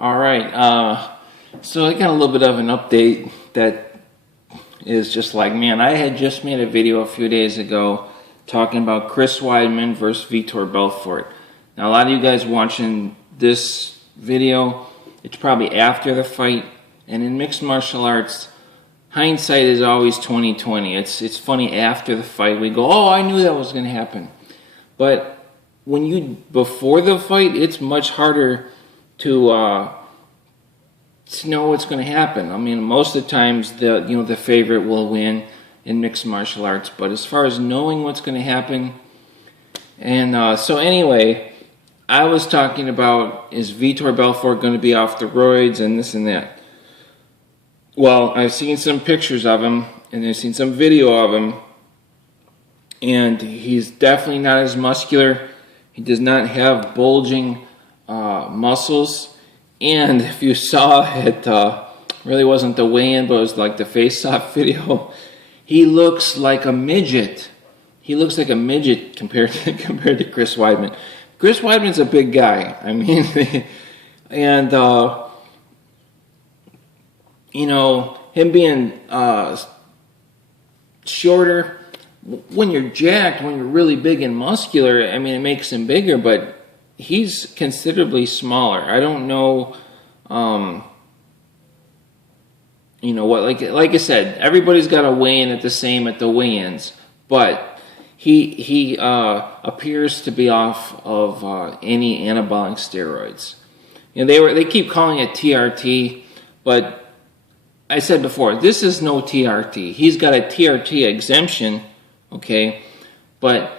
All right, so I got a little bit of an update that is just like, man, I had just made a video a few days ago talking about Chris Weidman versus Vitor Belfort. Now, a lot of you guys watching this video, it's probably after the fight, and in mixed martial arts, hindsight is always 20/20. It's funny after the fight, we go, oh, I knew that was going to happen. But when before the fight, it's much harder to know what's going to happen. I mean, most of the times the favorite will win in mixed martial arts, but as far as knowing what's going to happen, and so anyway, I was talking about, is Vitor Belfort going to be off the roids and this and that. Well, I've seen some pictures of him, and I've seen some video of him, and he's definitely not as muscular. He does not have bulging muscles. And if you saw it, really wasn't the weigh-in, but it was like the face-off video. He looks like a midget. He looks like a midget compared to Chris Weidman. Chris Weidman's a big guy. I mean, and him being shorter. When you're jacked, when you're really big and muscular, I mean, it makes him bigger, but he's considerably smaller. I don't know, what, like I said, everybody's got to weigh in at the weigh-ins, but he appears to be off of any anabolic steroids. They keep calling it TRT, but I said before, this is no TRT. He's got a TRT exemption, okay, but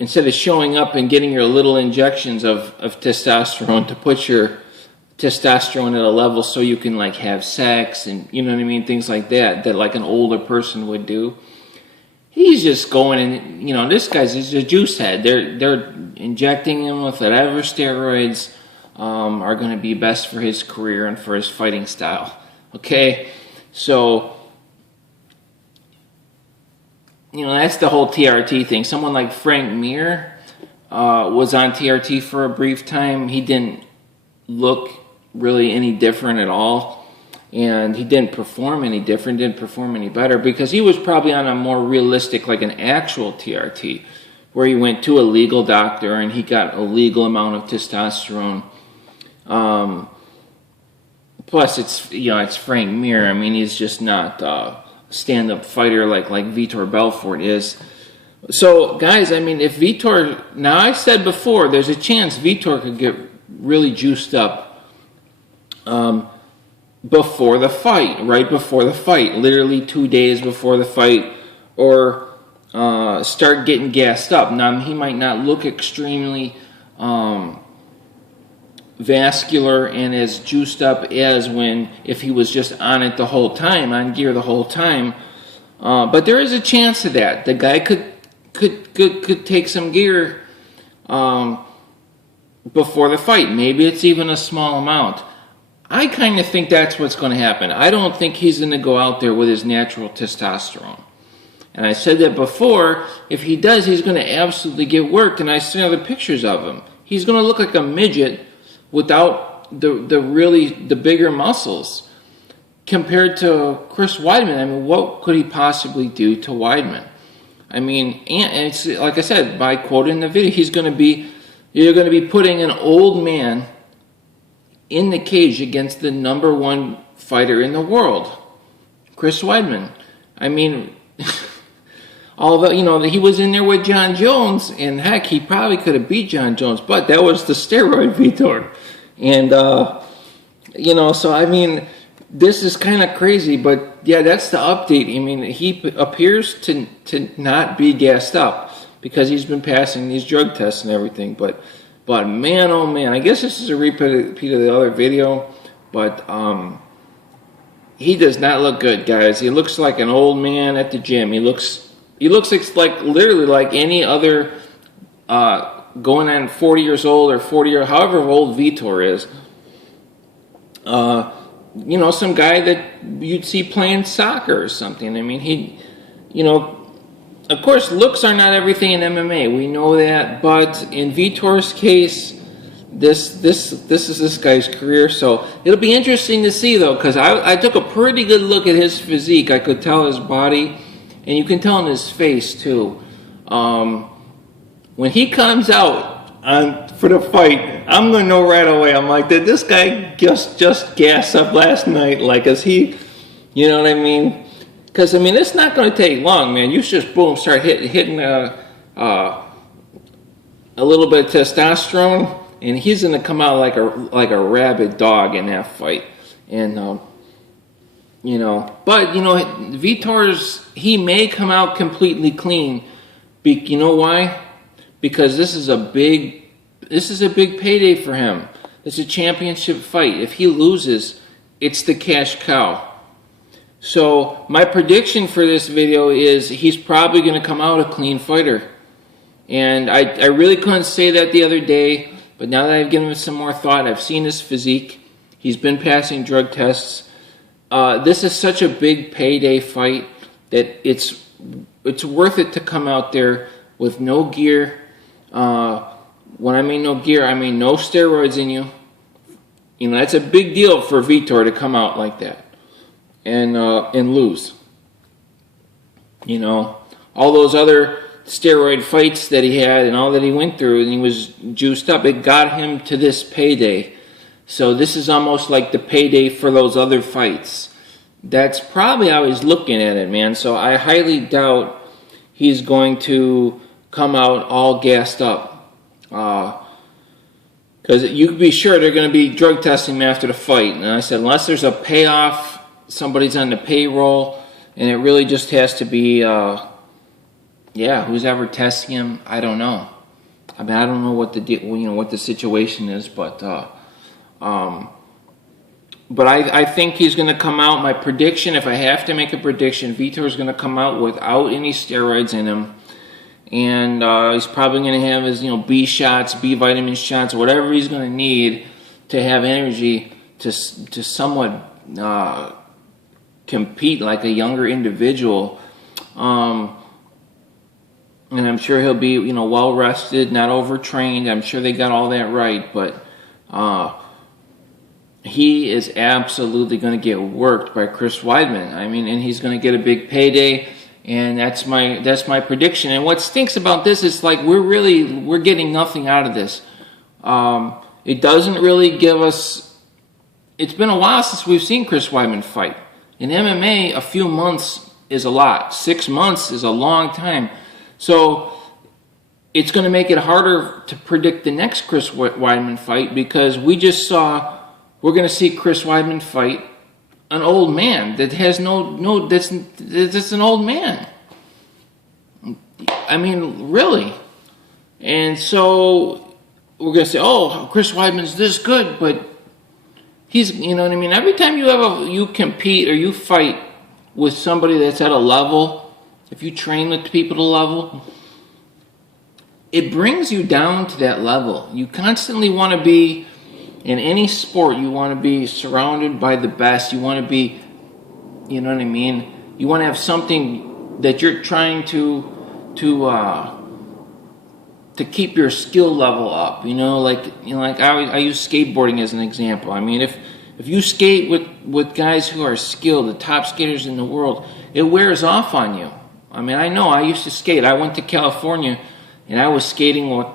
instead of showing up and getting your little injections of testosterone to put your testosterone at a level so you can like have sex and things like that like an older person would do, he's just going and this guy's just a juice head. They're injecting him with whatever steroids are going to be best for his career and for his fighting style. Okay, so that's the whole TRT thing. Someone like Frank Mir was on TRT for a brief time. He didn't look really any different at all, and he didn't perform any different, didn't perform any better, because he was probably on a more realistic, like an actual TRT, where he went to a legal doctor and he got a legal amount of testosterone. Plus, it's Frank Mir. I mean, he's just not stand-up fighter like Vitor Belfort is. So, guys, I mean, if Vitor... Now, I said before, there's a chance Vitor could get really juiced up before the fight, right before the fight, literally 2 days before the fight, or start getting gassed up. Now, he might not look extremely vascular and as juiced up as if he was just on it the whole time, on gear the whole time, but there is a chance of that. The guy could take some gear before the fight. Maybe it's even a small amount. I kind of think that's what's going to happen. I don't think he's going to go out there with his natural testosterone. And I said that before. If he does, he's going to absolutely get worked. And I see other pictures of him. He's going to look like a midget without the bigger muscles compared to Chris Weidman. I mean, what could he possibly do to Weidman? I mean, and it's like I said, by quoting the video, you're going to be putting an old man in the cage against the #1 fighter in the world, Chris Weidman. I mean, although, he was in there with John Jones, and heck, he probably could have beat John Jones, but that was the steroid Vitor. And, so, I mean, this is kind of crazy, but yeah, that's the update. I mean, he appears to not be gassed up because he's been passing these drug tests and everything, but man, oh man, I guess this is a repeat of the other video, but, he does not look good, guys. He looks like an old man at the gym. He looks like literally like any other going on 40 years old or 40 or however old Vitor is. Some guy that you'd see playing soccer or something. I mean, of course, looks are not everything in MMA. We know that, but in Vitor's case, this is this guy's career. So it'll be interesting to see though, because I took a pretty good look at his physique. I could tell his body, and you can tell in his face too. When he comes out for the fight, I'm gonna know right away. I'm like, did this guy just gas up last night? Like, is he? You know what I mean? Because I mean, it's not gonna take long, man. You just boom start hitting a little bit of testosterone, and he's gonna come out like a rabid dog in that fight. And you know, but you know, he may come out completely clean. You know why? Because this is a big payday for him. It's a championship fight. If he loses, it's the cash cow. So my prediction for this video is he's probably going to come out a clean fighter. And I really couldn't say that the other day, but now that I've given it some more thought, I've seen his physique. He's been passing drug tests. This is such a big payday fight that it's worth it to come out there with no gear. When I mean no gear, I mean no steroids in you. You know, that's a big deal for Vitor to come out like that and lose. You know, all those other steroid fights that he had and all that he went through, and he was juiced up, it got him to this payday. So this is almost like the payday for those other fights. That's probably how he's looking at it, man. So I highly doubt he's going to come out all gassed up. Because you can be sure they're going to be drug testing him after the fight. And I said, unless there's a payoff, somebody's on the payroll, and it really just has to be, who's ever testing him, I don't know. I mean, I don't know what the situation is, but I think he's going to come out. My prediction, if I have to make a prediction, Vitor's going to come out without any steroids in him. And he's probably going to have his, B shots, B vitamin shots, whatever he's going to need to have energy to somewhat compete like a younger individual. And I'm sure he'll be, well rested, not overtrained. I'm sure they got all that right, but he is absolutely going to get worked by Chris Weidman. I mean, and he's going to get a big payday. And that's my prediction. And what stinks about this is like we're getting nothing out of this. It doesn't really give us. It's been a while since we've seen Chris Weidman fight. In MMA, a few months is a lot. 6 months is a long time. So it's going to make it harder to predict the next Chris Weidman fight, because we're going to see Chris Weidman fight an old man that has that's an old man. I mean, really. And so we're going to say, oh, Chris Weidman's this good, but he's, you know what I mean? Every time you compete or you fight with somebody that's at a level, if you train with people to level, it brings you down to that level. You constantly want to be, in any sport, you want to be surrounded by the best. You want to be, you know what I mean? You want to have something that you're trying to keep your skill level up. Like I use skateboarding as an example. I mean, if you skate with guys who are skilled, the top skaters in the world, it wears off on you. I mean, I know. I used to skate. I went to California, and I was skating with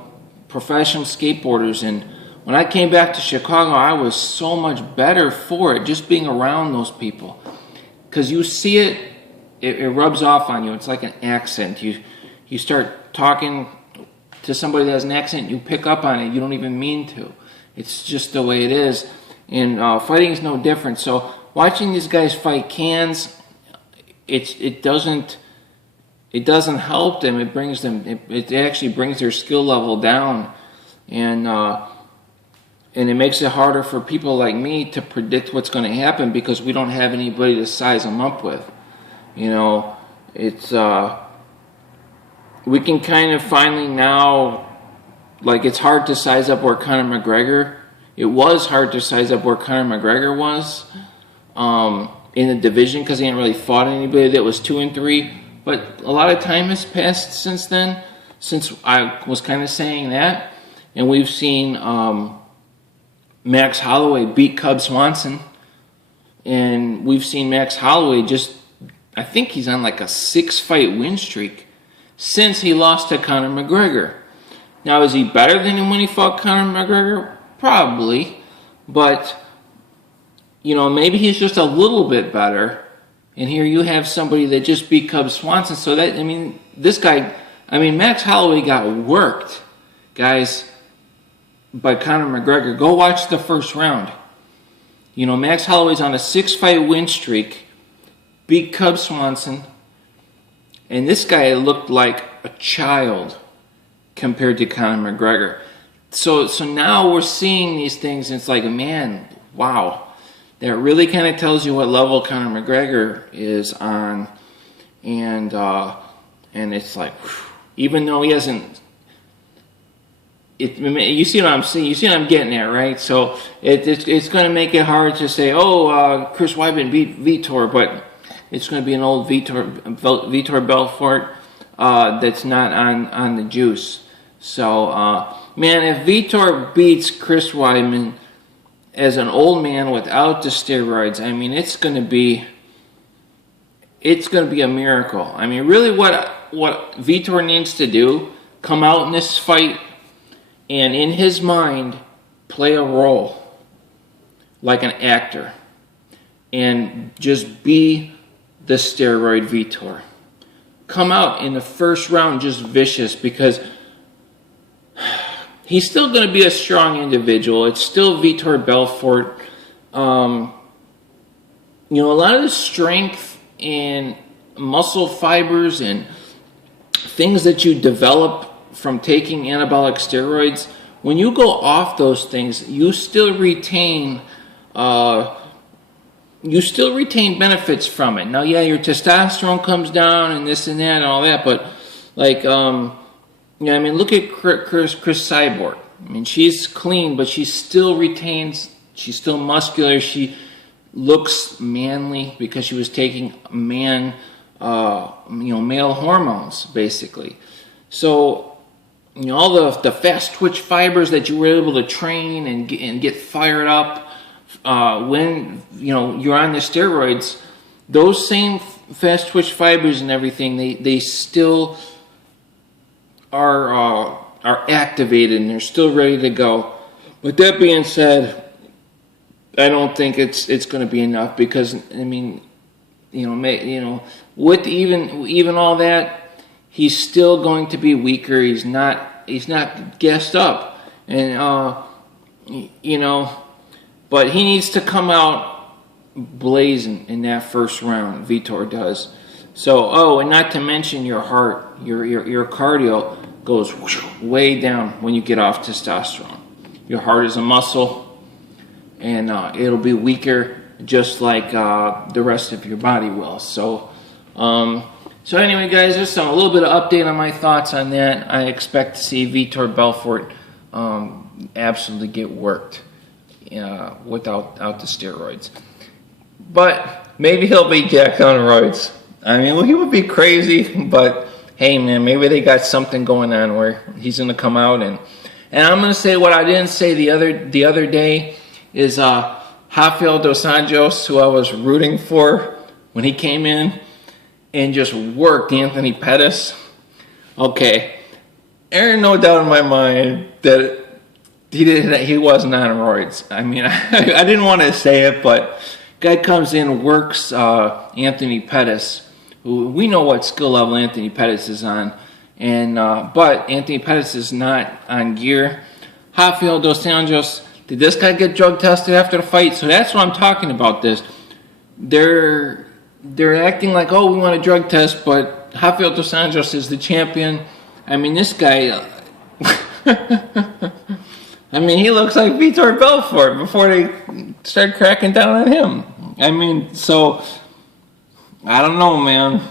professional skateboarders, and when I came back to Chicago, I was so much better for it, just being around those people. Because you see it rubs off on you. It's like an accent. You start talking to somebody that has an accent, you pick up on it. You don't even mean to. It's just the way it is. And fighting is no different. So watching these guys fight cans, it doesn't help them. It brings them. It actually brings their skill level down, and it makes it harder for people like me to predict what's going to happen, because we don't have anybody to size them up with. It's we can kind of finally now, like, it's hard to size up where Conor McGregor. It was hard to size up where Conor McGregor was in the division, because he hadn't really fought anybody that was 2-3. But a lot of time has passed since then, since I was kind of saying that, and we've seen Max Holloway beat Cub Swanson. And we've seen Max Holloway I think he's on like a 6-fight win streak since he lost to Conor McGregor. Now, is he better than him when he fought Conor McGregor? Probably. But, maybe he's just a little bit better. And here you have somebody that just beat Cub Swanson. So Max Holloway got worked, guys, by Conor McGregor. Go watch the first round. Max Holloway's on a 6-fight win streak, beat Cub Swanson, and this guy looked like a child compared to Conor McGregor. So now we're seeing these things, and it's like, man, wow. That really kind of tells you what level Conor McGregor is on, and it's like, whew, even though he hasn't. You see what I'm saying? You see what I'm getting at, right? So it's going to make it hard to say, Chris Weidman beat Vitor, but it's going to be an old Vitor Belfort that's not on the juice. So, man, if Vitor beats Chris Weidman as an old man without the steroids, it's going to be a miracle. Really, what Vitor needs to do, come out in this fight, and in his mind, play a role like an actor. And just be the steroid Vitor. Come out in the first round just vicious, because he's still going to be a strong individual. It's still Vitor Belfort. A lot of the strength and muscle fibers and things that you develop from taking anabolic steroids, when you go off those things, you still retain benefits from it. Now, yeah, your testosterone comes down and this and that and all that, but look at Chris Cyborg. She's clean, but she still retains. She's still muscular. She looks manly because she was taking male hormones, basically. So, all the fast twitch fibers that you were able to train and get fired up when you're on the steroids, those same fast twitch fibers and everything, they still are activated and they're still ready to go. With that being said, I don't think it's going to be enough, because with even all that, he's still going to be weaker. He's not gassed up, and but he needs to come out blazing in that first round. Vitor does. So, and not to mention your heart, your cardio goes way down when you get off testosterone. Your heart is a muscle, and it'll be weaker, just like the rest of your body will. So anyway, guys, just a little bit of update on my thoughts on that. I expect to see Vitor Belfort absolutely get worked without the steroids. But maybe he'll be Jack on roids. He would be crazy, but hey, man, maybe they got something going on where he's going to come out and I'm going to say what I didn't say the other day is Rafael dos Anjos, who I was rooting for when he came in and just worked Anthony Pettis. Okay, there's no doubt in my mind that he wasn't on roids. I didn't want to say it, but guy comes in, works Anthony Pettis, who we know what skill level Anthony Pettis is on, and but Anthony Pettis is not on gear. Rafael dos Anjos, did this guy get drug tested after the fight? So that's what I'm talking about. They're acting like, we want a drug test, but Rafael dos Anjos is the champion. This guy, he looks like Vitor Belfort before they start cracking down on him. So, I don't know, man.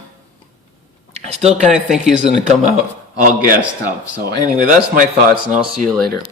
I still kind of think he's going to come out all gassed up. So anyway, that's my thoughts, and I'll see you later.